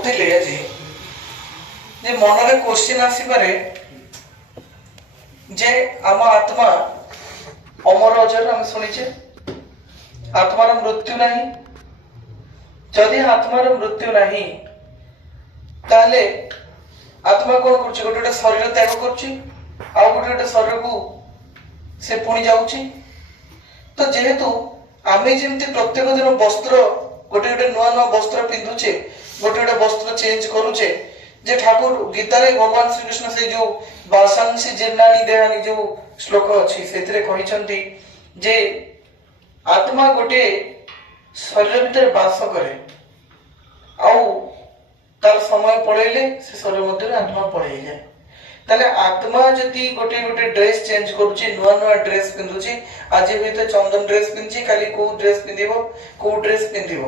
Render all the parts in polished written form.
ଭାବୁଥିଲି ଆଜି ଯେ ମନରେ କ୍ୱେଶ୍ଚିନ୍ ଆସିପାରେ ଯେ ଆମ ଆତ୍ମା ଅମର ଅଜର ଆମେ ଶୁଣିଛେ ଆତ୍ମାର ମୃତ୍ୟୁ ନାହିଁ। ଯଦି ଆତ୍ମାର ମୃତ୍ୟୁ ନାହିଁ ତାହେଲେ ଆତ୍ମା କଣ କରୁଛି? ଗୋଟେ ଗୋଟେ ଶରୀର ତ୍ୟାଗ କରୁଛି, ଆଉ ଗୋଟେ ଗୋଟେ ଶରୀରକୁ ସେ ପୁଣି ଯାଉଛି। ତ ଯେହେତୁ ଆମେ ଯେମିତି ପ୍ରତ୍ୟେକ ଦିନ ବସ୍ତ୍ର ଗୋଟେ ଗୋଟେ ନୂଆ ନୂଆ ବସ୍ତ୍ର ପିନ୍ଧୁଛେ, ଗୋଟେ ଗୋଟେ ବସ୍ତ୍ର ଚେଞ୍ଜ କରୁଛେ, ଯେ ଠାକୁର ଗୀତାରେ ଭଗବାନ ଶ୍ରୀକୃଷ୍ଣ ସେ ଯୋଉ ବାସାଂଶୀ ଜୀର୍ଣ୍ଣାନି ଦେହାନି ଯୋଉ ଶ୍ଲୋକ ଅଛି ସେଥିରେ କହିଛନ୍ତି ଯେ ଆତ୍ମା ଗୋଟେ ଶରୀର ଭିତରେ ବାସ କରେ, ଆଉ ତାର ସମୟ ପଳେଇଲେ ସେ ଶରୀର ମଧ୍ୟରେ ଆତ୍ମା ପଳେଇଯାଏ। ତାହେଲେ ଆତ୍ମା ଯଦି ଗୋଟେ ଗୋଟେ ଡ୍ରେସ ଚେଞ୍ଜ କରୁଛି, ନୂଆ ନୂଆ ଡ୍ରେସ ପିନ୍ଧୁଛି, ଆଜି ହୁଏତ ଚନ୍ଦନ ଡ୍ରେସ ପିନ୍ଧିଛି, କାଲି କୋଉ ଡ୍ରେସ ପିନ୍ଧିବ, କୋଉ ଡ୍ରେସ ପିନ୍ଧିବ,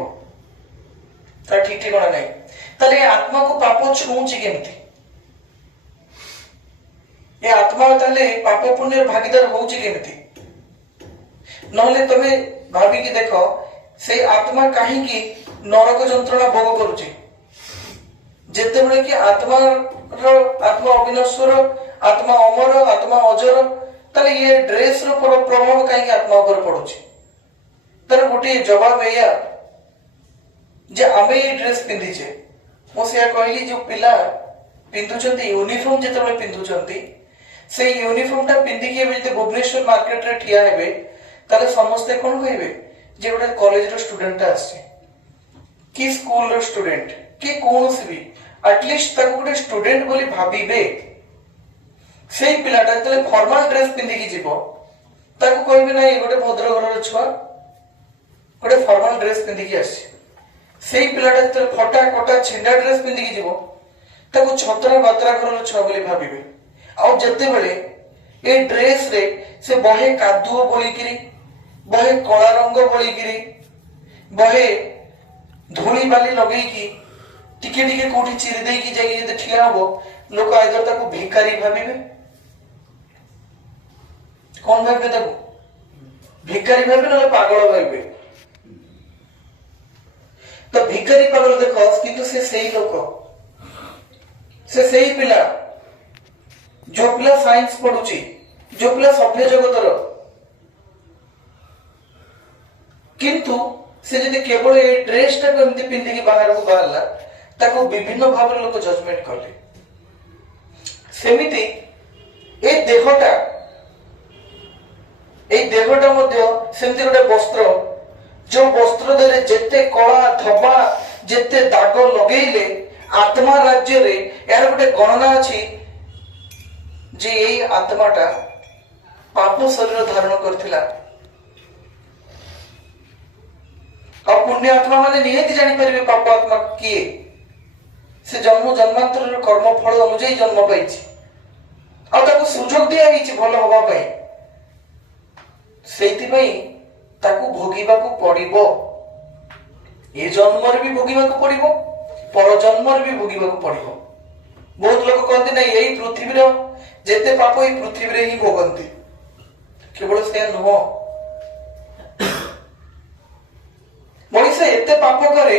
ତା ଠିକ ଠିକଣା ନାହିଁ। ତାହେଲେ ଏ ଆତ୍ମାକୁ ପାପ ଛୁଁଉଛି କେମିତି? ଏ ଆତ୍ମା ତାହେଲେ ପାପ ପୁଣ୍ୟର ଭାଗିଦାର ହଉଛି କେମିତି? ନହେଲେ ତମେ ଭାବିକି ଦେଖ, ସେଇ ଆତ୍ମା କାହିଁକି ନରକ ଯନ୍ତ୍ରଣା ଭୋଗ କରୁଛି? ଯେତେବେଳେ କି ଆତ୍ମା ଅବିନଶ୍ୱର, ଆତ୍ମା ଅମର, ଆତ୍ମା ଅଜର, ତାହେଲେ ଇଏ ଡ୍ରେସ ର ପ୍ରଭାବ କାହିଁକି ଆତ୍ମା ଉପରେ ପଡୁଛି? ତାର ଗୋଟିଏ ଜବାବ ଏଇଆ ଯେ ଆମେ ଏଇ ଡ୍ରେସ ପିନ୍ଧିଛେ। ମୁଁ ସେୟା କହିଲି, ଯୋଉ ପିଲା ପିନ୍ଧୁଛନ୍ତି ୟୁନିଫର୍ମ, ଯେତେବେଳେ ପିନ୍ଧୁଛନ୍ତି ସେଇ ୟୁନିଫର୍ମ ଟା ପିନ୍ଧିକି ଏବେ ଯଦି ଭୁବନେଶ୍ୱର ମାର୍କେଟରେ ଠିଆ ହେବେ ତାହେଲେ ସମସ୍ତେ କଣ କହିବେ? ଯେ ଗୋଟେ କଲେଜର ଷ୍ଟୁଡେଣ୍ଟ ଆସିଛି, କି ସ୍କୁଲର ଷ୍ଟୁଡେଣ୍ଟ, କି କୌଣସି ବି, ଆଟଲିଷ୍ଟ ତାକୁ ଗୋଟେ ଷ୍ଟୁଡେଣ୍ଟ ବୋଲି ଭାବିବେ। ସେଇ ପିଲାଟା ଯେତେବେଳେ ଫର୍ମାଲ ଡ୍ରେସ ପିନ୍ଧିକି ଯିବ ତାକୁ କହିବେ ନାଇଁ ଗୋଟେ ଭଦ୍ର ଘରର ଛୁଆ ଗୋଟେ ଫର୍ମାଲ ଡ୍ରେସ ପିନ୍ଧିକି ଆସିଛି। ସେଇ ପିଲାଟା ଯେତେବେଳେ ଫଟା କଟା ଛିଣ୍ଡା ଡ୍ରେସ ପିନ୍ଧିକି ଯିବ ତାକୁ ଛତରା ବାତରା ଘରର ଛୁଆ ବୋଲି ଭାବିବେ। ଆଉ ଯେତେବେଳେ ଏ ଡ୍ରେସ ରେ ସେ ବହେ କାଦୁଅ ବୋଳିକିରି, ବହେ କଳା ରଙ୍ଗ ବୋଳିକିରି, ବହେ ଧୂଳି ବାଲି ଲଗେଇକି ଟିକେ ଟିକେ କୋଉଠି ଚିରି ଦେଇକି ଯାଇକି ଯଦି ଠିଆ ହବ, ଲୋକ ଆଇଦର ତାକୁ ଭିକାରୀ ଭାବିବେ। କଣ ଭାବିବେ? ତାକୁ ଭିକାରୀ ଭାବିବେ, ନହେଲେ ପାଗଳ ଭାବିବେ। ତ ଭିକାରୀ ପାଗଳ ଦେଖ, କିନ୍ତୁ ସେ ସେଇ ଲୋକ, ସେ ସେଇ ପିଲା, ଯୋଉ ପିଲା ସାଇନ୍ସ ପଢୁଛି, ଯୋଉ ପିଲା ସଭ୍ୟ ଜଗତର, କିନ୍ତୁ ସେ ଯଦି କେବଳ ଏଇ ଡ୍ରେସ ଟାକୁ ଏମିତି ପିନ୍ଧିକି ବାହାରକୁ ବାହାରିଲା ତାକୁ ବିଭିନ୍ନ ଭାବରେ ଲୋକ ଜଜମେଣ୍ଟ କଲେ। ସେମିତି ଏଇ ଦେହଟା ମଧ୍ୟ ସେମିତି ଗୋଟେ ବସ୍ତ୍ର, ଯୋଉ ବସ୍ତ୍ର ଦେହରେ ଯେତେ କଳା ଧବା, ଯେତେ ଦାଗ ଲଗେଇଲେ ଆତ୍ମା ରାଜ୍ୟରେ ଏହାର ଗୋଟେ ଗଣନା ଅଛି ଯେ ଏଇ ଆତ୍ମାଟା ପାପ ଶରୀର ଧାରଣ କରିଥିଲା। ଆଉ ପୁଣ୍ୟ ଆତ୍ମା ମାନେ ନିହାତି ଜାଣିପାରିବେ ପାପ ଆତ୍ମା କିଏ। ସେ ଜନ୍ମ ଜନ୍ମାନ୍ତରର କର୍ମ ଫଳ ଅନୁଯାୟୀ ଜନ୍ମ ପାଇଛି, ଆଉ ତାକୁ ସୁଯୋଗ ଦିଆଯାଇଛି ଭଲ ହବା ପାଇଁ। ସେଇଥିପାଇଁ ତାକୁ ଭୋଗିବାକୁ ପଡିବ, ଏ ଜନ୍ମରେ ବି ଭୋଗିବାକୁ ପଡିବ, ପର ଜନ୍ମରେ ବି ଭୋଗିବାକୁ ପଡିବ। ବହୁତ ଲୋକ କହନ୍ତି ନାଇଁ ଏଇ ପୃଥିବୀର ଯେତେ ପାପ ଏଇ ପୃଥିବୀରେ ହିଁ ଭୋଗନ୍ତି। କେବଳ ସେୟା ନୁହଁ, ମଣିଷ ଏତେ ପାପ କରେ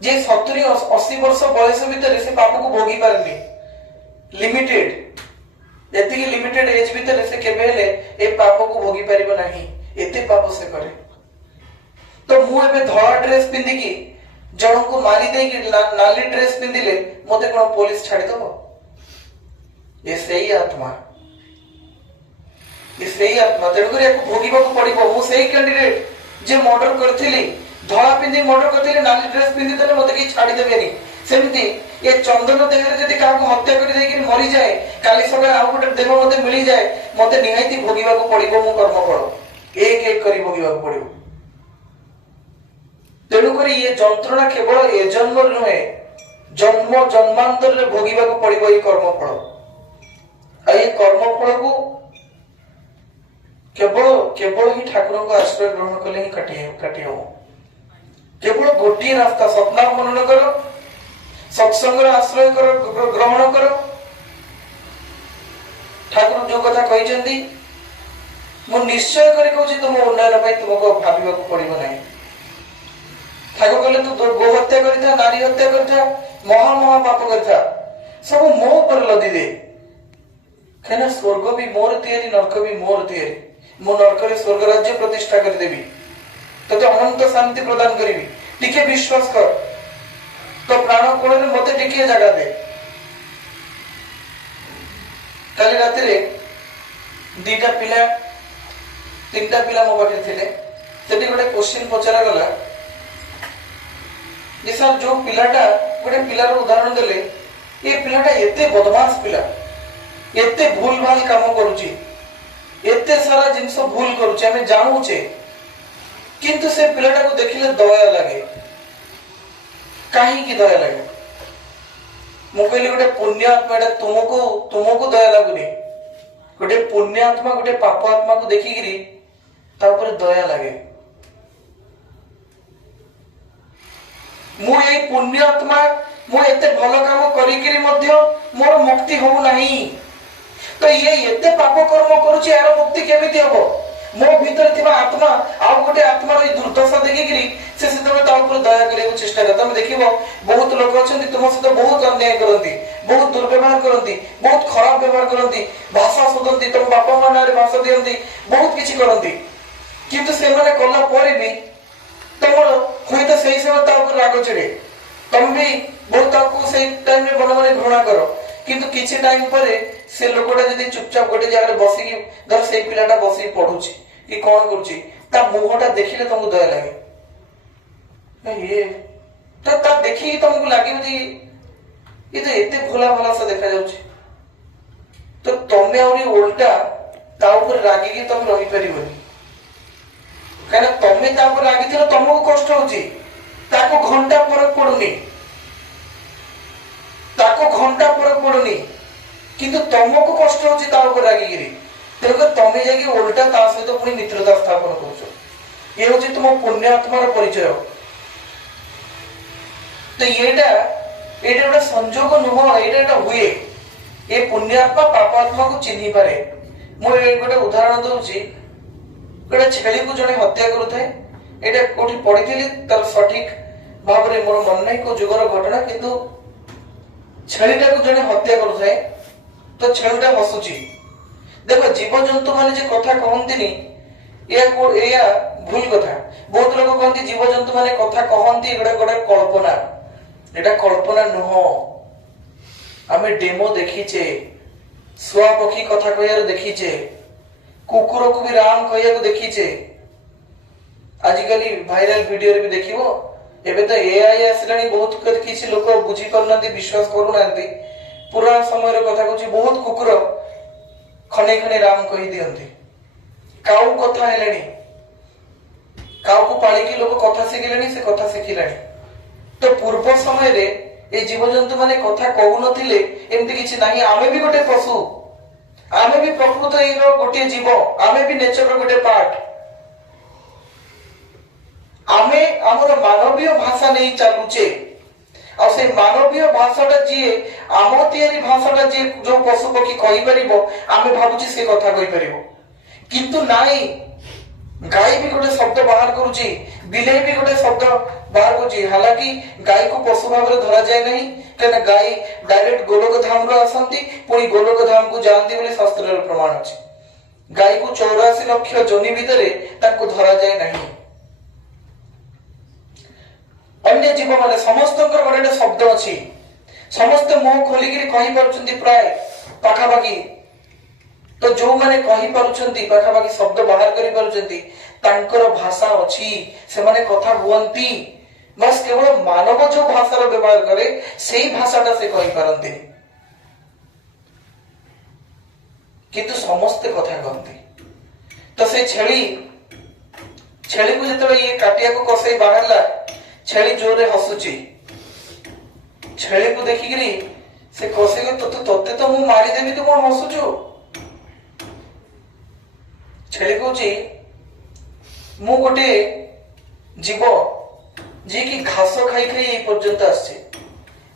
ଯେ 70-80 ବର୍ଷ ବୟସ ଭିତରେ ସେ ପାପକୁ ଭୋଗି ପାରେନି। ଲିମିଟେଡ, ଏତିକି ଲିମିଟେଡ ଏଜ ଭିତରେ ସେ କେବେ ହେଲେ ଏ ପାପକୁ ଭୋଗି ପାରିବ ନାହିଁ, ଏତେ ପାପ ସେ କରେ। ତ ମୁଁ ଏବେ ଧଳା ଡ୍ରେସ ପିନ୍ଧିକି ଜଣଙ୍କୁ ମାରି ଦେଇକି ନାଲି ଡ୍ରେସ ପିନ୍ଧିଲେ ମତେ କଣ ପୋଲିସ ଛାଡିଦବ? ଏ ସେଇ ଆତ୍ମା, ତେଣୁକରି ୟାକୁ ଭୋଗିବାକୁ ପଡିବ। ମୁଁ ସେଇ କ୍ୟାଣ୍ଡିଡେଟ ଯେ ମର୍ଡର କରିଥିଲି, ଧଳା ପିନ୍ଧି ମର୍ଡର କରିଥିଲି, ନାଲି ଡ୍ରେସ ପିନ୍ଧିଦେଲେ ମତେ କେହି ଛାଡିଦେବେନି। ସେମିତି ଏ ଚନ୍ଦନ ଦେହରେ ଯଦି କାହାକୁ ହତ୍ୟା କରି ଦେଇକି ମରିଯାଏ, କାଲି ସକାଳେ ଆଉ ଗୋଟେ ଦେହ ମତେ ମିଳିଯାଏ, ମତେ ନିହାତି ଭୋଗିବାକୁ ପଡିବ ମୋ କର୍ମଫଳ, ଏକ ଏକ କରି ଭୋଗିବାକୁ ପଡିବ। ତେଣୁକରି ଏ ଯନ୍ତ୍ରଣା କେବଳ ଏ ଜନ୍ମରେ ନୁହେଁ, ଜନ୍ମ ଜନ୍ମାନ୍ତରରେ ଭୋଗିବାକୁ ପଡିବ ଏଇ କର୍ମଫଳ। ଆଉ ଏଇ କର୍ମଫଳକୁ କେବଳ ହିଁ ଠାକୁରଙ୍କ ଆଶ୍ରୟ ଗ୍ରହଣ କଲେ ହିଁ କାଟି ହବ। କେବଳ ଗୋଟିଏ ରାସ୍ତା, ସ୍ୱପ୍ନ ମନନ କର, ସତ୍ସଙ୍ଗର ଆଶ୍ରୟ ଗ୍ରହଣ କର। ଠାକୁର ଯୋଉ କଥା କହିଛନ୍ତି, ମୁଁ ନିଶ୍ଚୟ କରି କହୁଛି ତୁମ ଉନ୍ନୟନ ପାଇଁ ତୁମକୁ ଭାବିବାକୁ ପଡିବ ନାହିଁ। ठाकुर कहले तू गो हत्या करिथा, नारी हत्या करिथा, महा महा पाप करिथा, सब मो ऊपर लदी दे। कहना स्वर्ग भी मोर तियारी, नरक भी मोर तियारी, मो नरक रे स्वर्ग राज्य प्रतिष्ठा कर देबी, तते अनंत शांति प्रदान करिबी, टिके विश्वास कर, तो प्राण कोण रे मते टिके जगह दे। काली रात रे दीटा पिला तीनटा पिला मो पाखे थिले, सेठी गोटे क्वेश्चन पचरा गला जे सर जो पिलाटा गोटे पिलार उदाहरण देले, ये पिलाटा एते बदमाश पिला, एते भूल भाल काम करूची, एते सारा जिनस भूल करूची, हमें जानूचे, किंतु से पिलाटा को देखिले दया लगे। कहीं की दया लगे? मु कहली गोटे पुण्य आत्मा तुमको दया लगुनी, गोटे पुण्य आत्मा गोटे पाप आत्मा को देखिकी दया लगे। मु ए पुण्य आत्मा मु एते भल काम करिकिरी मध्य मोर मुक्ति हो नहीं, तो ये एते पाप कर्म करूची, यार मुक्ति केमिति हबो? मो भीतर थिबा आत्मा आ गोटे आत्मा रे दुर्दशा देखिकिरी से सेतबे ता ऊपर दया करियो चेष्टा कर। तमे देखिबो बहुत लोक अछंती तुम सहित बहुत अन्याय करंती, बहुत दुर्व्यवहार करंती, बहुत खराब व्यवहार करंती, भाषा शोधंती, तुम बापा मां नारे भाषा दियंती, बहुत किछि करंती, किंतु से माने कला परे भी तमर होई तो सही समय ता ऊपर राग चढ़े, तुम भी बहुत ताको सही टाइम रे बन बन घृणा करो, किंतु किछि टाइम परे से लोकटा जदी चुपचाप गोटे जगह बसी की धर से पिलाटा बसी पढुची कि कोन करूची, ता मुहटा देखिले तुमको दया लागे, ये ता देखि तुमको लागे जे ये तो एते भोला भला सा देखा जाउची, तो तमे औरी उल्टा ता ऊपर रागी की तुम रही परिबनी, कहना तमे ता ऊपर रागी थिलो तुमको कष्ट होची, ताको घंटा फरक पडुनी, ताको घंटा फरक पडुनी, किंतु तुमको कष्ट होची ता ऊपर रागी गिरी, देखो तमे जाके उल्टा ता सहित पुनी मित्रता स्थापन करछो, ये होची तुम पुण्य आत्मार परिचय। तो एटा गोटे संजोग नुह, एटा हुए, ये पुण्य आत्मा पाप आत्मा को चिन्हि पारे। मु गोटे उदाहरण दउची, गोटे छेली को जने हत्या करूथाय, एटा कोठी पढिथिली तार सठिक भाव रे मोर मन नै को जुगर घटना, किंतु छेलीटा को जने हत्या करूथाय तो छेलीटा हसुची। देखो जीव जंतु माने जे कथा कहंतिनी या भूल कथा, बहुत लोग कहती जीव जंतु माने कथा कहंती, एटा गोटे कल्पना, एटा कल्पना नुह, आमे डेमो देखीचे, सुआ पक्षी कथा कहयार देखीचे, कुकुर को भी राम कहया को देखीचे, आजिकली भाइराल वीडियो रे भी देखिबो, एबे तो एआई आसलानी, बहुत किछि लोक बुझी करनांती, विश्वास करूनांती, पुराना समय रे कथा कहूची, बहुत कुकुर खने खने राम कहि दियंती, काऊ कथा हेलेनी, काऊ को पाली की लोक कथा शिखिलेनी, से कथा शिखिलानी। तो पूर्व समय रे ए जीव जंतु माने कथा कहू नथिले, एमती किछि नाही, आमे भी गोटे पशु, आमे भी प्रकृति रो गोटे जीव, आमे भी नेचर रो गोटे पार्ट, आमे हमर मानवीय भाषा नै चालुचे, आ से मानवीय भाषाटा जे आम तैयारी भाषाटा जे जो पशु पक्षी कहि परिबो, आमे भाबुची से कथा कहि परिबो, किंतु नाई, गाय भी गोटे शब्द बाहर करूची, बिलेई भी गोटे शब्द बाहर करूची, हालांकि गाय को पशु भाव में धरा जाए नहीं, कहना गाय डायरेक्ट गोलोक धाम रो आसंती, पुणी गोलोक धाम को जानती बोली शास्त्र रे प्रमाण अछि। गाय को 84 लक्ष जोनि भितरे ताको धरा जाए नहीं। अन्य जीव माने समस्तकर गोटे शब्द अछि, समस्त मुंह खोलिकिरी कहि पारुचंती प्राय पाखापाखि, तो जो माने कहि पारुचंती पाखापाखि शब्द बाहर करि पारुचंती, तांकर भाषा अछि, से माने कथा हुअंती, बस केवल मानव जो भाषार व्यवहार करे सेही भाषाटा से कहि पारंती, किंतु समस्त कथा कहंती। तो से छेली को जतबे ये काटिया को कसई बाहरला, छेली जोरे हसुची, छेली को देखिकरी से कसई को तोते तो मु मारी देबी, तू कोन हसुचु? छेली कहूची मु गोटे जीव जे कि घास खाई खाई ए पर्यंत आछे,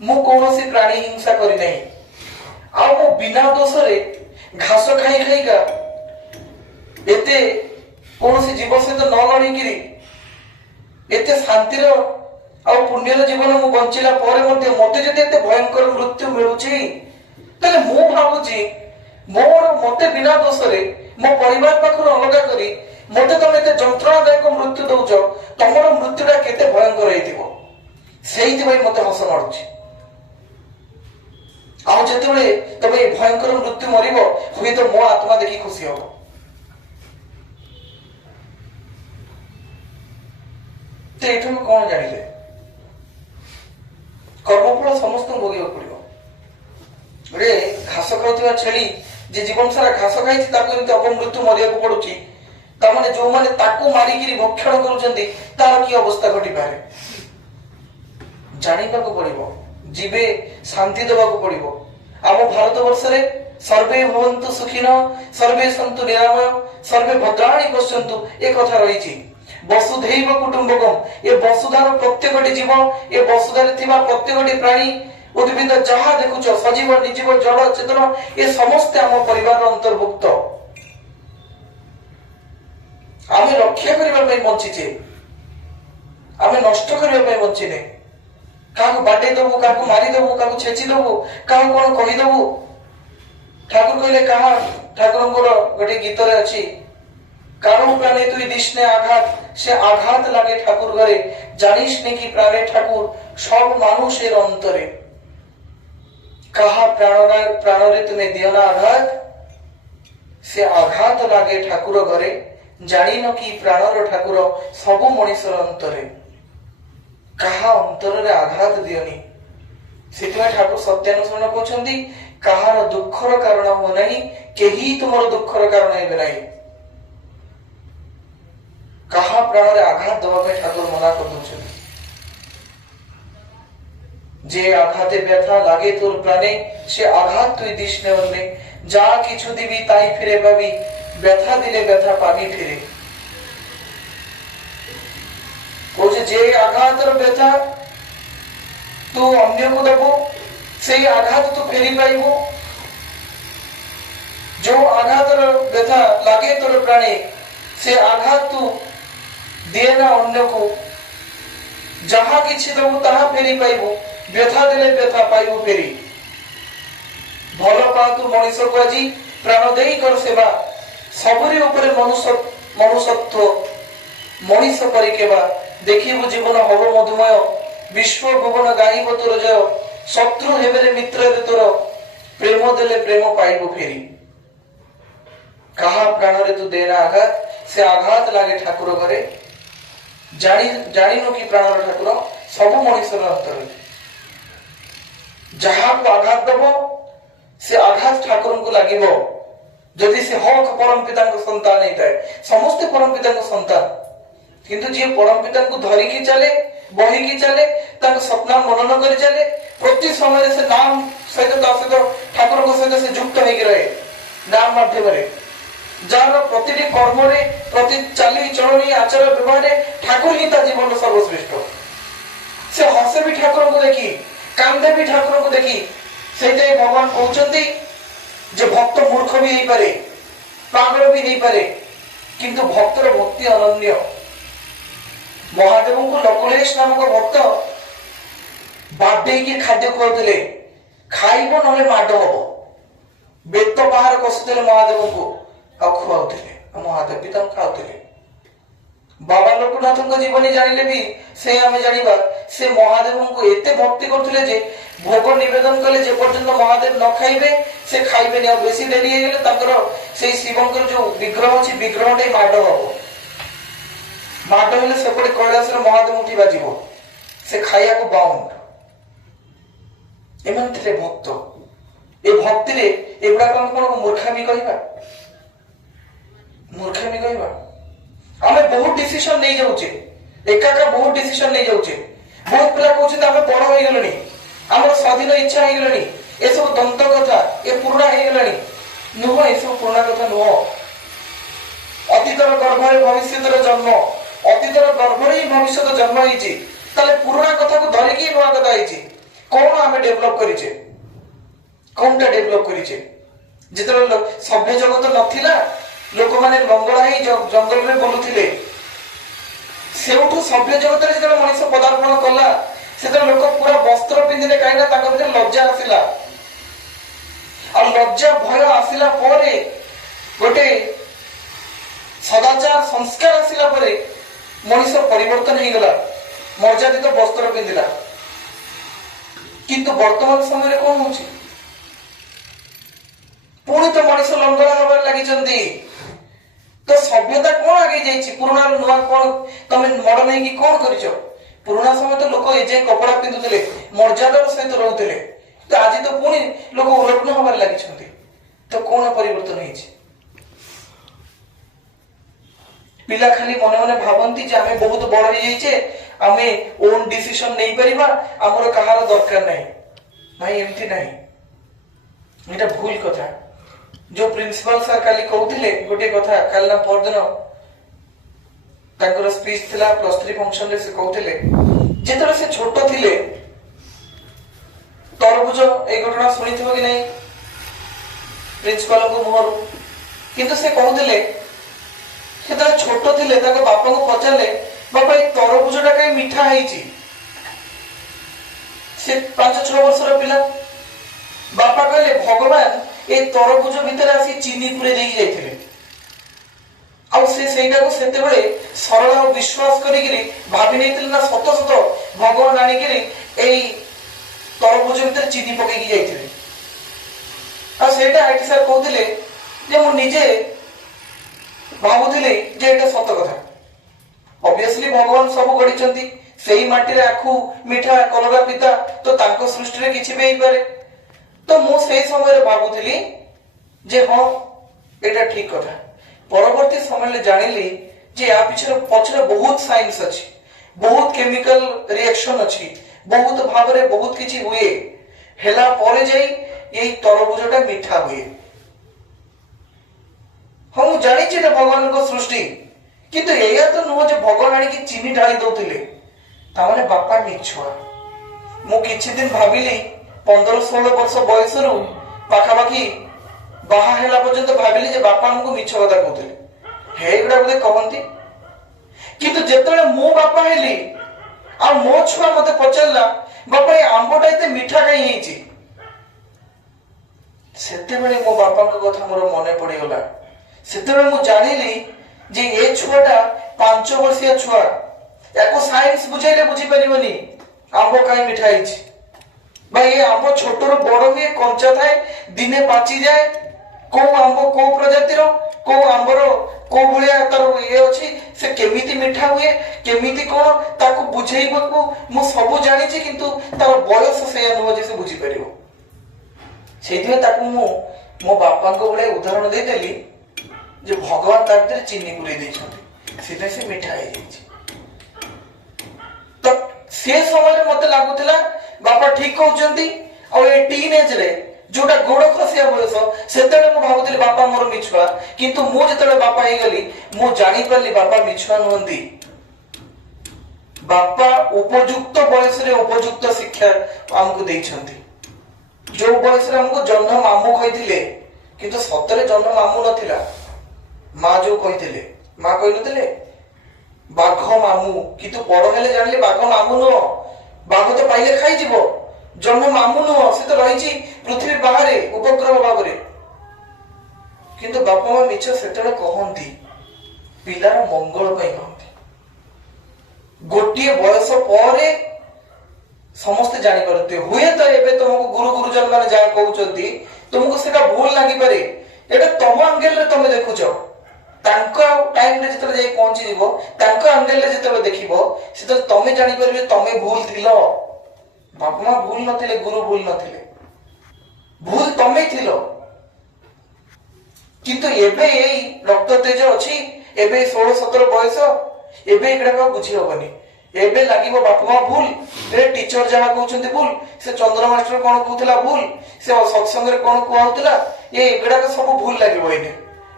मु कोनोसी प्राणी हिंसा करि नै, आ मु बिना दोष रे घास खाई खाई का एते कोनोसी जीव सहित न लड़ी किरी एते शांति रो ଆଉ ପୁଣ୍ୟର ଜୀବନ ମୁଁ ବଞ୍ଚିଲା ପରେ ମଧ୍ୟ ମତେ ଯଦି ଏତେ ଭୟଙ୍କର ମୃତ୍ୟୁ ମିଳୁଛି, ତାହେଲେ ମୁଁ ଭାବୁଛି ମତେ ବିନା ଦୋଷରେ ମୋ ପରିବାର ପାଖରୁ ଅଲଗା କରି ମତେ ତମେ ଏତେ ଯନ୍ତ୍ରଣାଦାୟକ ମୃତ୍ୟୁ ଦଉଛ, ତମର ମୃତ୍ୟୁଟା କେତେ ଭୟଙ୍କର ହେଇଥିବ। ସେଇଥିପାଇଁ ମତେ ହସ ମାଡୁଛି। ଆଉ ଯେତେବେଳେ ତମେ ଏ ଭୟଙ୍କର ମୃତ୍ୟୁ ମରିବ, ହୁଏତ ମୋ ଆତ୍ମା ଦେଖି ଖୁସି ହବ। ତ ଏଠୁ ଆମେ କଣ ଜାଣିଲେ? କର୍ମଫଳ ସମସ୍ତଙ୍କୁ ଭୋଗିବାକୁ ପଡିବ। ଗୋଟେ ଘାସ ଖାଉଥିବା ଛେଳି ଯେ ଜୀବନ ସାରା ଘାସ ଖାଇଛି, ତାକୁ ଏମିତି ଅପମୃତ୍ୟୁ ମରିବାକୁ ପଡୁଛି, ତାମାନେ ଯୋଉମାନେ ତାକୁ ମାରିକିରି ଭକ୍ଷଣ କରୁଛନ୍ତି ତାର କି ଅବସ୍ଥା ଘଟିପାରେ? ଜାଣିବାକୁ ପଡିବ, ଯିବେ ଶାନ୍ତି ଦେବାକୁ ପଡିବ। ଆମ ଭାରତ ବର୍ଷରେ ସର୍ବେ ଭବନ୍ତୁ ସୁଖିନ ସର୍ବେ ସନ୍ତୁ ନିରାମୟ ସର୍ବେ ଭଦ୍ରାଣୀ ପଶ୍ୟନ୍ତୁ ଏ କଥା ରହିଛି। ବସୁଧୈବ କୁଟୁମ୍ବକମ୍, ଏ ବସୁଧାର ପ୍ରତ୍ୟେକଟି ଜୀବ, ଏ ବସୁଧାରେ ଥିବା ପ୍ରତ୍ୟେକଟି ପ୍ରାଣୀ, ଉଦ୍ଭିଦ ଯାହା ଦେଖୁଛ, ସଜୀବ ନିର୍ଜୀବ ଜଳ ଚେତନ, ଏ ସମସ୍ତେ ଆମ ପରିବାରର ଅନ୍ତର୍ଭୁକ୍ତ। ଆମେ ରକ୍ଷା କରିବା ପାଇଁ ବଞ୍ଚିଛେ, ଆମେ ନଷ୍ଟ କରିବା ପାଇଁ ବଞ୍ଚିନେ। କାହାକୁ ବାଟେଇ ଦବୁ, କାହାକୁ ମାରିଦବୁ, କାହାକୁ ଛେଚି ଦବୁ, କାହାକୁ କଣ କହିଦବୁ। ଠାକୁର କହିଲେ, ଠାକୁରଙ୍କର ଗୋଟେ ଗୀତରେ ଅଛି, কারো প্রাণে তুই দিস নে আঘাত, সে আঘাত লাগে ঠাকুর ঘরে, জানিস নাকি প্রাণে ঠাকুর সব মানুষের অন্তরে। কাহা প্রাণরে তুমি দিও না আঘাত, সে আঘাত লাগে ঠাকুর ঘরে, জানি নাকি প্রাণর ঠাকুর সব মଣିষର অন্তরে। কাহা অন্তରରେ আঘাত দিওনি। ସେଥିପାଇଁ ଠାକୁର ସତ୍ୟାନୁସରଣ କହୁଛନ୍ତି, କାହାର ଦୁଃଖର କାରଣ ହୁଅ ନାହିଁ, କେହି ତୁମର ଦୁଃଖର କାରଣ ହେବେ ନାହିଁ। କାହା ପ୍ରାଣରେ ଆଘାତ ଦେବା ପାଇଁ ଠାକୁର ମନା କରିଦଉଛନ୍ତି। যে আঘাতে ব্যথা লাগে তোর প্রাণে, সে আঘাত তুই দিস নে অন্যে, যা কিছু দিবি তাই ফিরে পাবি, ব্যথা দিলে ব্যথা পাবি ফিরে। কইছে যে আঘাতের ব্যথা তু অন্যକୁ দেবো, সেই আঘাত তু ফেরি পাইব। जो আঘাতের ব্যথা লাগে তোর প্রাণে, সে আঘাত তু দিয়ে না অন্যକୁ, যাহা কিছু দেবো তাহা ফেরি পাইব, ব্যথা দিলে ব্যথা পাইব ফেরি। ଭଲ ପାଆ ତୁ ମଣିଷକୁ ଆଜି, ପ୍ରାଣ ଦେଇ କର ସେବା, ସବୁରି ଉପରେ ମନୁଷ୍ୟତ୍ଵ ମଣିଷ କରିକେବା। ଦେଖିବୁ ଜୀବନ ହବ ମଧୁମୟ, ବିଶ୍ୱ ଭୁବନ ଗାଇବ ତୋର ଜୟ, ଶତ୍ରୁ ହେବେରେ ମିତ୍ରରେ ତୋର, ପ୍ରେମ ଦେଲେ ପ୍ରେମ ପାଇବ ଫେରି। କାହା ପ୍ରାଣରେ ତୁ ଦେନା ଆଘାତ, ସେ ଆଘାତ ଲାଗେ ଠାକୁର ଘରେ, ଜାଣିନୁ କି ପ୍ରାଣର ଠାକୁର ସବୁ ମଣିଷର ଅନ୍ତରରେ। ଯାହାକୁ ଆଘାତ ଦବ, ସେ ଆଘାତ ଠାକୁରଙ୍କୁ ଲାଗିବ। ଯଦି ସେ ହକ ପରମ ପିତାଙ୍କ ସନ୍ତାନ ହେଇଥାଏ, ସମସ୍ତେ ପରମ ପିତାଙ୍କ ସନ୍ତାନ, କିନ୍ତୁ ଯିଏ ପରମ ପିତାଙ୍କୁ ଧରିକି ଚାଲେ, ବହିକି ଚାଲେ, ତାଙ୍କ ସ୍ୱପ୍ନ ମନନ କରି ଚାଲେ, ପ୍ରତି ସମୟରେ ସେ ନାମ ସହିତ ତା ସହିତ ଠାକୁରଙ୍କ ସହିତ ସେ ଯୁକ୍ତ ହେଇକି ରହେ ନାମ ମାଧ୍ୟମରେ, ଯାହାର ପ୍ରତିଟି କର୍ମରେ, ପ୍ରତି ଚାଲି ଚଳଣି ଆଚାର ବ୍ୟବହାରରେ ଠାକୁର ହିଁ ତା ଜୀବନର ସର୍ବଶ୍ରେଷ୍ଠ। ସେ ହସେ ବି ଠାକୁରଙ୍କୁ ଦେଖି, କାନ୍ଦେ ବି ଠାକୁରଙ୍କୁ ଦେଖି। ସେଇଥିପାଇଁ ଭଗବାନ କହୁଛନ୍ତି ଯେ ଭକ୍ତ ମୂର୍ଖ ବି ହେଇପାରେ, ପାଗଳ ବି ହେଇପାରେ, କିନ୍ତୁ ଭକ୍ତର ଭକ୍ତି ଅନନ୍ୟ। ମହାଦେବଙ୍କୁ ଲକୁଳେଶ ନାମକ ଭକ୍ତ ବାଡେଇକି ଖାଦ୍ୟ ଖୁଆଉଥିଲେ, ଖାଇବ ନହେଲେ ମାଡ ହବ। ବେତ ବାହାର କଷୁଥିଲେ ମହାଦେବଙ୍କୁ, ଆଉ ଖୁଆଉଥିଲେ, ମହାଦେବ ବି ତାଙ୍କୁ ଖାଉଥିଲେ। ବାବା ଲୋକନାଥଙ୍କ ଜୀବନୀ ଜାଣିଲେ ବି ସେ ଆମେ ଜାଣିବା, ସେ ମହାଦେବଙ୍କୁ ଏତେ ଭକ୍ତି କରୁଥିଲେ ଯେ ଭୋଗ ନିବେଦନ କଲେ ଯେ ପର୍ଯ୍ୟନ୍ତ ମହାଦେବ ନ ଖାଇବେ ସେ ଖାଇବେନି। ଆଉ ବେଶୀ ଡେରି ହେଇଗଲେ ତାଙ୍କର ସେଇ ଶିବଙ୍କର ଯୋଉ ବିଗ୍ରହ ଅଛି, ବିଗ୍ରହଟେ ମାଡ ହବ। ମାଡ ହେଲେ ସେପଟେ କୈଳାସରେ ମହାଦେବ ଉଠି ବାଜିବ, ସେ ଖାଇବାକୁ ବାଉଣ୍ଡ। ଏମାନେ ଥିଲେ ଭକ୍ତ। ଏ ଭକ୍ତିରେ ଏଗୁଡାକ ଆମେ କଣ ମୂର୍ଖାମି କହିବା? ମୂର୍ଖାମି କହିବା? ଆମେ ବହୁତ ଡିସିସନ ନେଇଯାଉଛେ, ଏକା ବହୁତ ଡିସିସନ ନେଇଯାଉଛେ। ବହୁତ ପିଲା କହୁଛନ୍ତି ଆମେ ବଡ ହେଇଗଲେଣି, ଆମର ସ୍ୱାଧୀନ ଇଚ୍ଛା ହେଇଗଲାଣି, ଏସବୁ ଦନ୍ତ କଥା, ଏ ପୁରୁଣା ହେଇଗଲାଣି। ନୁହଁ, ଏସବୁ ପୁରୁଣା କଥା ନୁହଁ। ଅତୀତର ଗର୍ଭରେ ଭବିଷ୍ୟତର ଜନ୍ମ, ଅତୀତର ଗର୍ଭରେ ହିଁ ଭବିଷ୍ୟତ ଜନ୍ମ ହେଇଛି। ତାହେଲେ ପୁରୁଣା କଥାକୁ ଧରିକି ନୂଆ କଥା ହେଇଛି। କଣ ଆମେ ଡେଭଲପ କରିଛେ? କଣଟା ଡେଭଲପ କରିଛେ? ଯେତେବେଳେ ସଭ୍ୟ ଜଗତ ନଥିଲା, ଲୋକମାନେ ଲଙ୍ଗଳା ହେଇ ଜଙ୍ଗଲରେ ବୁଲୁଥିଲେ, सेउठू सभ्य जगत रे जेतले मनुष्य पदार्पण कला सेतले लोक पूरा वस्त्र पिंधिले काईना ताको भीतर लज्जा आसिला आ लज्जा भय आसिला परे गोटे सदाचार संस्कार आसिला परे मनुष्य परिवर्तन हो गला मर्यादित वस्त्र पिंधिला किंतु वर्तमान समय कौन हो पुणी तो मनुष्य लंगड़ा हबार लगी तो सभ्यता कौन आगे जाइए पुराना नुआ कौन तमें मॉडर्न है कि कौन कर पुराना समय तो लोक एजे कपड़ा पिंधुले मर्यादार सहित रोते तो आज तो पुणी लोक उलग्न हबार लगी तो कौन परिवर्तन है पिला खाली मने मने भावंती जे आमे बहुत बड़ हो जाइए आमे ओन डिसीजन नहीं परिबा हमर कहार दरकार नहीं भाई एमती नहीं एटा भूल कथा जो प्रिंसिपल सर काली कहउथिले गोटे कथा काल ना परदिन ताकर स्पीच थिला +3 फंक्शन रे से कहउथिले जेतरे से छोट थिले तरबुज ए घटना सुनिथिबो कि नहीं प्रिंसिपल को मोहर किंतु से कहउथिले सेतरे छोट थिले ताको बापा को पचारले बापा ए तरबुजटा काई मीठा हेची से 5-6 वर्षर पिला बापा कहले भगवान ए तरबुज भितर आसी चीनी पुरे देई जाइथिले आ से सेटा को सेते बेले सरल और विश्वास करिगिरी भाबी नेतिल ना सत सत भगवान आनिगिरी एई तरबुज भितर चीनी पकेई जाइथिले आ सेटा आईटी सर कहउथिले जे मु निजे भाबुथिले जे एटा सत कथा ऑब्वियसली भगवान सब गढिचंती सेही माटी रे आखु मीठा कलरा पिता तो तांको सृष्टि रे किछि बेई पारे तो मु सेही समय रे भाबुथिली जे हां एटा ठीक कथा परवर्ती समय ले जानिली जे आ पिछरे पछरे बहुत साइंस अछि बहुत केमिकल रिएक्शन अछि बहुत भाव रे बहुत किछि हुए हेला परे जाई एई तरबुजटा मीठा हुए हम जानी छी भगवान को सृष्टि किंतु एया तो नुह जे भगवान आनी की चीनी ढाली दउथिले तामाने बापा मिछुआ मु किछि दिन भाबिली 15-16 वर्ष बयस रु पाखापाखि बाहा हेला पर्यंत भाबिली जे बापा हमको मिछ कथा कहउथिले हे एगुडा बोले कहंती किंतु जेतले मो बापा हेली आ मो छुआ मते पचलला बापा ए आंबोटा एते मीठा काई हेची सेते बेले मो बापा को कथा मोर मने पड़ी गला सेते बेले मु जानिली जे ए छुआटा 5 वर्षीय छुआ याको साइंस बुझाइले बुझी परिबनी आंबो काई मिठा हेची भाई ये आंबो छोटो रो बड़ो हुए कंचा थाए दिने पाची जाए को आंबो को प्रजाति रो को आंबरो को भलिया तार ये अछि से केमिति मिठा हुए केमिति कोन ताको बुझेइबको मु सब जानि छी किंतु तार बयस से अनुभव जे से बुझी परिबो सेदिवे ताको मो बापा को बळे उदाहरण दे देली जे भगवान ता भीतर चीनी पुरै दै छथि सीधे से मिठा हे जाई तो से समय मते लागुतिला बापा ठीक कहउचंती आ ए टीनेज रे जोटा गोड़ खसिया बयस सेतेले मु भाबुतिली बापा मोर मिछुआ किंतु मु जेतेले बापा हे गली मु जानि परली बापा मिछुआ नहंती बापा उपयुक्त बयस रे उपयुक्त शिक्षा हमको दैछंती जो बयस रे हमको जन्म मामू कहिथिले किंतु सतरे जन्म मामू नथिला मां जो कहिथिले मां कहिनथिले बाघ मामू किंतु बड़ हेले जानले बाघ मामू न बाघ तो पाइले खाई जीवो जन्म मामू न से तो रहिची पृथ्वी बाहर उपग्रह भाबरे किंतु बापा मां मिछ सेतले कहंती पिलार मंगल पई कहंती गोटिए बयस परे समस्त जानि परते हुए तो एबे तुमको गुरु गुरुजन माने जा कहउचंती तुमको सेटा भूल लागि पारे एटा तम एंगल रे तमे देखुचो तांको टाइम रे जतले जाई पहुंची दिबो तांको एंगल रे जतले देखिबो से तो तमे जानि परबे तमे भूल थिलो बापा मां भूल नथिले गुरु भूल नथिले भूल तमे थिलो किंतु एबे एई रक्त तेज अछि एबे 16-17 बयस एबे एकड़ा का बुझी होबनी एबे लागिबो बापा मां भूल रे टीचर जहा कहउचंती भूल से चंद्र मास्टर कोन कहउतला भूल से सत्संग रे कोन कहउतला ए एकड़ा का सब भूल लागिबो इने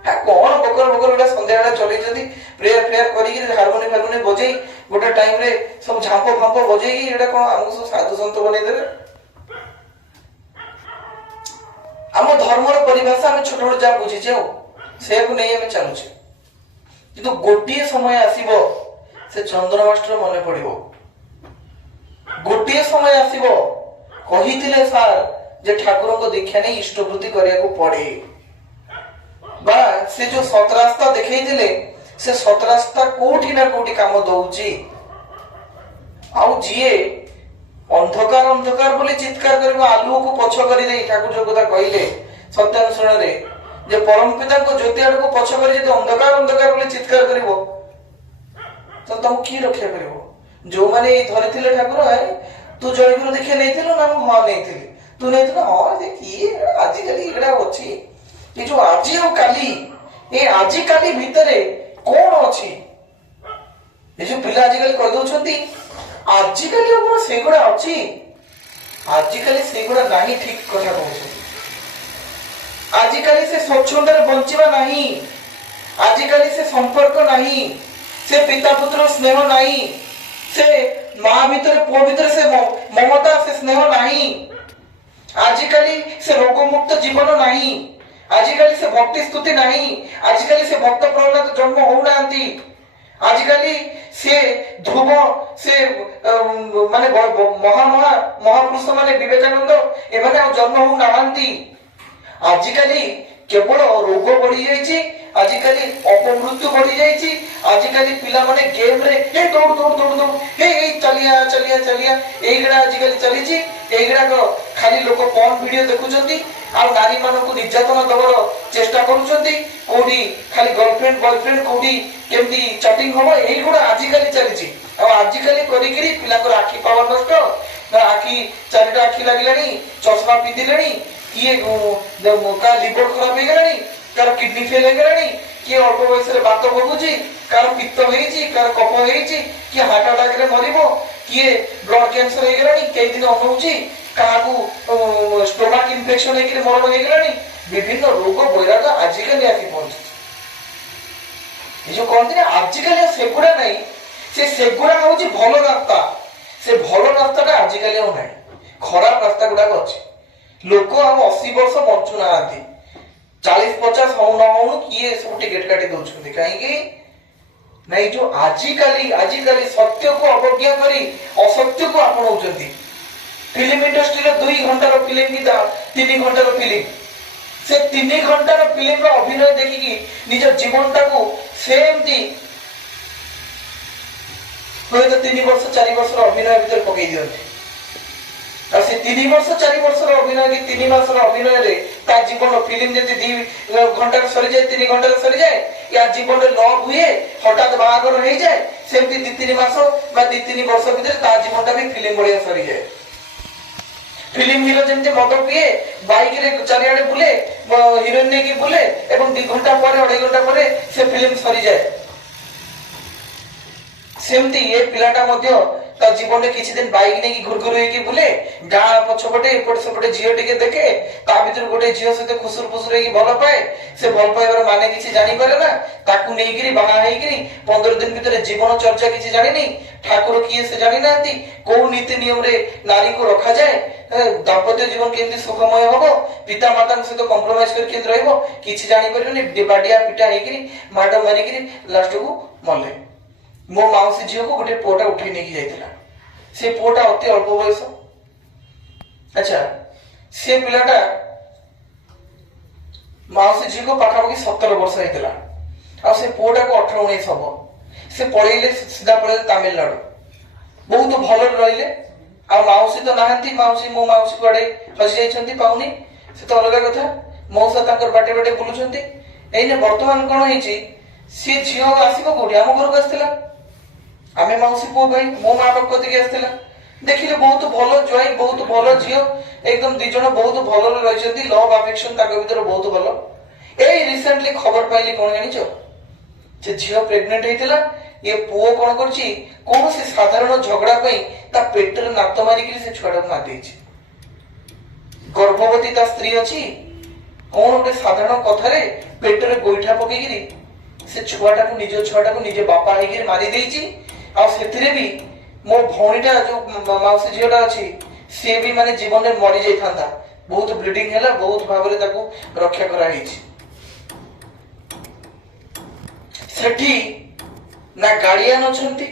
हा कोन बकर बकर एटा संध्या बेला चली जदी प्रेयर करी कि हारमोनियम बजेई गोटे टाइम रे सब झांपो फांपो बजेई एटा कोन हमहु सब साधु संत बनै देबे हम धर्मर परिभाषा हम छोट छोट जा बुझी जाऊ से को नै हम चलुछे किंतु गोटिए समय आसीबो से चंद्र मास्टर मन पड़ो गोटे समय आसब कही सार जे ठाकुर को दीक्षा नहीं इष्टवृत्ति करने पड़े बा से जो सत रास्ता देखते से सत रास्ता कोठी ना कोठी काम दौची आउ जीए अंधकार अंधकार बोली चित्कार कर आलुओं को पछ कर ठाकुर जो कथा कहले सत्यानुसरण रे जे परम पिता को ज्योति आड़ को पछ कर अंधकार अंधकार बोली चित्कार करिवो तो तुम की रक्षा करिवो जो माने धरिथिले ठाकुर है तू जयगुरु देखिए नहीं ना हाँ नहीं तू नहीं हाँ देखिए आजिकल एगुड़ा अच्छी ये जो आज और काली ये आजी काली भितरे कौन अच्छी ये जो पिला आजिकल कह दउछंती आजिकल और सेगुड़ा अच्छी आजिकल सेगुड़ा नहीं ठीक कथा कहउछ आजिकल से स्वच्छंदर बंचिबा नहीं आजिकल से संपर्क नहीं से पिता पुत्र स्नेह नहीं से माँ भीतर पुओ भीतर से ममता से स्नेह नहीं आजिकल से रोग मुक्त जीवन नहीं आजिकल से भक्ति स्तुति नहीं आजिकल से भक्त प्रहलाद जन्म होना आजिकल से ध्रुव से माने महापुरुष माने विवेकानंद एमाने जन्म होना आजिकल केवल रोग बढ़ी जाइए आजिकल अपमृत्यु बढ़ी जाइए आजिकल पिला माने गेम रे हे दौड़ दौड़ दौड़ दौड़ हे चलिया चलिया चलिया एगुड़ा आजिकल चली एगुड़ा खाली लोक कौन वीडियो देखुंती आ नारी मान को निर्यातना दबार चेष्टा करुँच कौटी खाली गर्लफ्रेंड बॉयफ्रेंड कौटी केमती चैटिंग हम यहीगुड़ा आजिकल चली आजिकल करी पिला आखि पावर नष्ट आखि चारिटा आखि लगे चश्मा पिंधिले किए का लिवर खराब हो गलानी कार किडनी फेल हो गलानी किए अल्प बयस बात भोगुची कार पित्त होईची कार कफ होईची किए हार्ट अटैक रे मरिबो किए ब्लड कैंसर हो गलानी कई दिन अनौची काहाकू स्टोमाक इन्फेक्शन होइकरी मरण हो गलानी विभिन्न रोग वैराग आजिकल आसी पहुंची ये जो कहते हैं आजिकल सेगुड़ा नहीं से सेगुड़ा होची भलो रास्ता से भलो रास्ताटा आजिकल हो नहीं खराब रास्ता गुडा अछि लोक हम 80 वर्ष बंचु ना 40-50 हो ना हो किए सब टिकट काटी दउछंती कहीं नहीं जो आजिकल सत्य को अवज्ञा करी असत्य को आपणाउछंती फिल्म इंडस्ट्री रे 2 घंटार फिल्म की 3 घंटार फिल्म से 3 घंटार फिल्म रो अभिनय देखिकी निज जीवनटा को सेमती होय तो 3 वर्ष 4 वर्ष रो अभिनय भीतर पकई दियंती और से 3 वर्ष 4 वर्ष रो अभिनय की 3 मास रो अभिनय रे ता जीवन फिल्म जति 2 घंटा सरी जाए 3 घंटा सरी जाए या जीवन रे लव हुए हठात बाहागर हो जाए सेमती 2-3 मास बा 2-3 वर्ष भीतर ता जीवनटा भी फिल्म बढिया सरी जाए फिल्म हीरो जंते मद पिए बाइक रे चारियाडे बुले हीरोइन ने की बुले एवं 2 घंटा पर 2.5 घंटा पर से फिल्म सरी जाए सेमती ये पिलाटा मध्य ता जीवन में किछि दिन बाइक ने की घुरघुर होई बुले गा पछपटे एपट सेपटे झियो टिके देखे ता भीतर गोटे झियो सते खुसुर फुसुर होई भलो पाए से भल पाइबार माने किछि जानि पारे ना ताकू नै गिरी बाहा हेई गिरी 15 दिन भीतर जीवन चर्चा किछि जानि नै ठाकुर किए से जानि नांती को नीति नियम रे नारी को रखा जाए दाम्पत्य जीवन केमती सुखमय होबो पिता माता सहित कॉम्प्रोमाइज कर केंद्र रहबो किछि जानि परिबनि बाडिया पिटा हेई गिरी माडो मारी गिरी लास्ट को मले मो माउसी झियो को गोटे पोटा उठै नेकी जाइतिला से पोटा अति अल्प बयस अच्छा से पिलाटा माउसी झियो को पाखापाखि 17 वर्ष होइतिला आ से पोटा को 18-19 हबो से पळेले सीधा पळेले तमिलनाडु बहुत भलो रहिले आ माउसी तो नाहंती माउसी मो माउसी कोडे फसी जाइछंती पाउनी से तो अलग कथा मौसा ताकर बाटे बाटे बुलुछंती एने वर्तमान कोन होईची से झियो आसीबो कोठी हम घर को आस्तिला आमे माउसी पो भाई मो मां बाप कति के आस्तिला देखिले बहुत भलो जॉय बहुत भलो झियो एकदम दी जण बहुत भलो रहिसंती लव अफेक्शन ताक भीतर बहुत भलो ए रिसेंटली खबर पाइली कोन जानिचो जे झियो प्रेग्नेंट हेतिला ये पुओ कोन करची कोन से साधारण झगड़ा पई ता पेटर नात मारी के से छुआडा मार देछि गर्भवती ता स्त्री अछि कोन ओटे साधारण कथारे पेटर गोइठा पके गिरी से छुआटा को निज छुआटा को निजे बापा हे गिरी मारी देछि आ सेथिरे भी मो भौणीटा जो माउसी झियोटा अछि से भी माने जीवन में मरी जाई थांदा बहुत ब्लीडिंग हैला बहुत भाबरे ताको रक्षा करा हिछि सेठी ना गार्डियन अछंती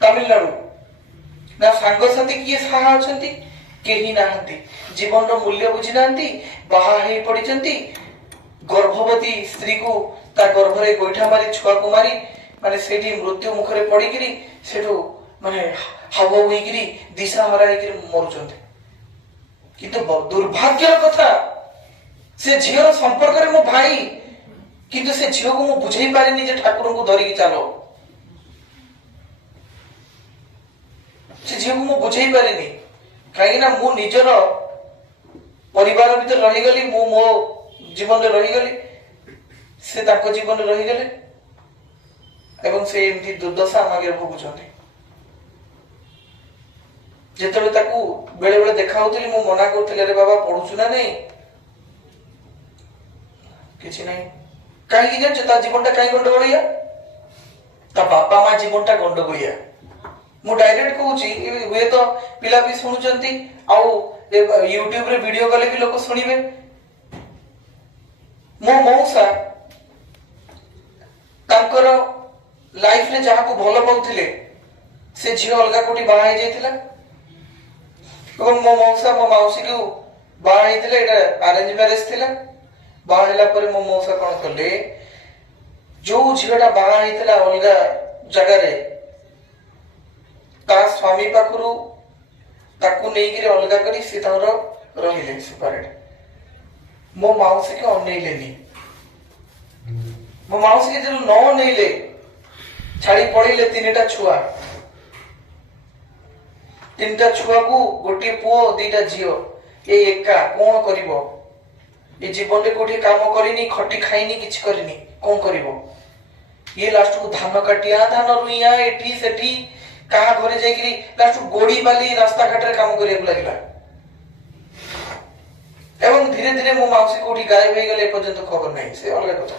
ତାମିଲନାଡୁ ନା ସାଙ୍ଗସାଥୀ କିଏ ସାହା ଅଛନ୍ତି, କେହି ନାହାନ୍ତି। ଜୀବନର ମୂଲ୍ୟ ବୁଝି ନାହାନ୍ତି, ବାହା ହେଇ ପଡିଛନ୍ତି। ଗର୍ଭବତୀ ସ୍ତ୍ରୀକୁ ତା ଗର୍ଭରେ ଗୋଇଠା ମାରି ଛୁଆକୁ ମାରି ମାନେ ସେଇଠି ମୃତ୍ୟୁ ମୁଖରେ ପଡିକିରି ସେଠୁ ମାନେ ହାବ ହୋଇକିରି ଦିଶା ହରା ହେଇକିରି ମରୁଛନ୍ତି। କିନ୍ତୁ ଦୁର୍ଭାଗ୍ୟର କଥା, ସେ ଝିଅର ସମ୍ପର୍କରେ ମୋ ଭାଇ, କିନ୍ତୁ ସେ ଝିଅକୁ ମୁଁ ବୁଝେଇ ପାରିନି ଯେ ଠାକୁରଙ୍କୁ ଧରିକି ଚାଲ। ସେ ଝିଅକୁ ମୁଁ ବୁଝେଇ ପାରିନି, କାହିଁକି ନା ମୁଁ ନିଜର ପରିବାର ଭିତରେ ରହିଗଲି, ମୁଁ ମୋ ଜୀବନରେ ରହିଗଲି, ସେ ତାଙ୍କ ଜୀବନରେ ରହିଗଲେ ଏବଂ ସେ ଏମିତି ଦୁର୍ଦ୍ଦଶା ଆମ ଆଗରେ ଭୋଗୁଛନ୍ତି। ଯେତେବେଳେ ତାକୁ ବେଳେ ବେଳେ ଦେଖା ହଉଥିଲି ମୁଁ ମନା କରୁଥିଲି, ଆରେ ବାବା ପଢୁଛୁ ନା ନାଇଁ, କିଛି ନାହିଁ। କାହିଁକି ଜାଣିଛ ତା ଜୀବନଟା କାହିଁ ଗଣ୍ଡଗୋଳିଆ? ତା ବାପା ମା ଜୀବନଟା ଗଣ୍ଡଗୋଳିଆ। ମୁଁ ଡାଇରେକ୍ଟ କହୁଛି, ହୁଏତ ପିଲା ବି ଶୁଣୁଛନ୍ତି ଆଉ ୟୁଟ୍ୟୁବରେ ଭିଡିଓ କଲେ ବି ଲୋକ ଶୁଣିବେ। ମୋ ମଉସା ତାଙ୍କର ଲାଇଫରେ ଯାହାକୁ ଭଲ ପାଉଥିଲେ ସେ ଝିଅ ଅଲଗା କୋଉଠି ବାହା ହେଇଯାଇଥିଲା ଏବଂ ମୋ ମଉସା ମୋ ମାଉସୀକୁ ବାହା ହେଇଥିଲେ। ଏଇଟା ଆରେଞ୍ଜ ମ୍ୟାରେଜ ଥିଲା। ବାହା ହେଲା ପରେ ମୋ ମଉସା କଣ କଲେ, ଯୋଉ ଝିଅଟା ବାହା ହେଇଥିଲା ଅଲଗା ଜାଗାରେ ତା ସ୍ୱାମୀ ପାଖରୁ ତାକୁ ନେଇକିରି ଅଲଗା କରି ସେ ତାଙ୍କର ରହିଲେ ସେପାରେଟ। ମୋ ମାଉସୀକି ଅନେଇଲେନି। ମୋ ମାଉସୀକି ଯେତେବେଳେ ନ ଅନେଇଲେ ଛାଡି ପଳେଇଲେ, ତିନିଟା ଛୁଆକୁ, ଗୋଟିଏ ପୁଅ ଦିଟା ଝିଅ, ଏ ଏକା କଣ କରିବ? ଏ ଜୀବନରେ କୋଉଠି କାମ କରିନି, ଖଟି ଖାଇନି, କିଛି କରିନି, କଣ କରିବ? ଇଏ ଲାଷ୍ଟକୁ ଧାନ କାଟିଆ, ଧାନ ରୁଇଆ, ଏଠି ସେଠି କାହା ଘରେ ଯାଇକିରି ଲାଷ୍ଟକୁ ଗୋଡି ବାଲି ରାସ୍ତାଘାଟରେ କାମ କରିବାକୁ ଲାଗିଲା। ଏବଂ ଧୀରେ ଧୀରେ ମୋ ମାଉସୀ କୋଉଠି ଗାୟବ ହେଇଗଲେ ଏପର୍ଯ୍ୟନ୍ତ ଖବର ନାହିଁ, ସେ ଅଲଗା କଥା।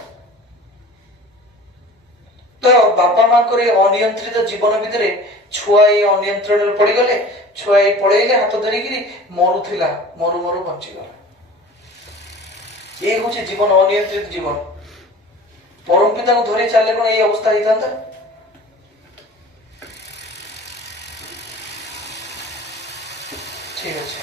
ତ ବାପା ମାଙ୍କର ଏ ଅନିୟନ୍ତ୍ରିତ ଜୀବନ ଭିତରେ ଛୁଆ ଏ ଅନିୟନ୍ତ୍ରଣରେ ପଡିଗଲେ, ଛୁଆ ଏ ପଳେଇଲେ ହାତ ଧରିକିରି, ମରୁଥିଲା, ମରୁ ମରୁ ବଞ୍ଚିଗଲା। ଏଇ ହଉଛି ଜୀବନ, ଅନିୟନ୍ତ୍ରିତ ଜୀବନ। ପରମ ପିତାଙ୍କୁ ଧରି ଚାଲିଲେ କଣ ଏଇ ଅବସ୍ଥା ହେଇଥାନ୍ତା? ଠିକ ଅଛି।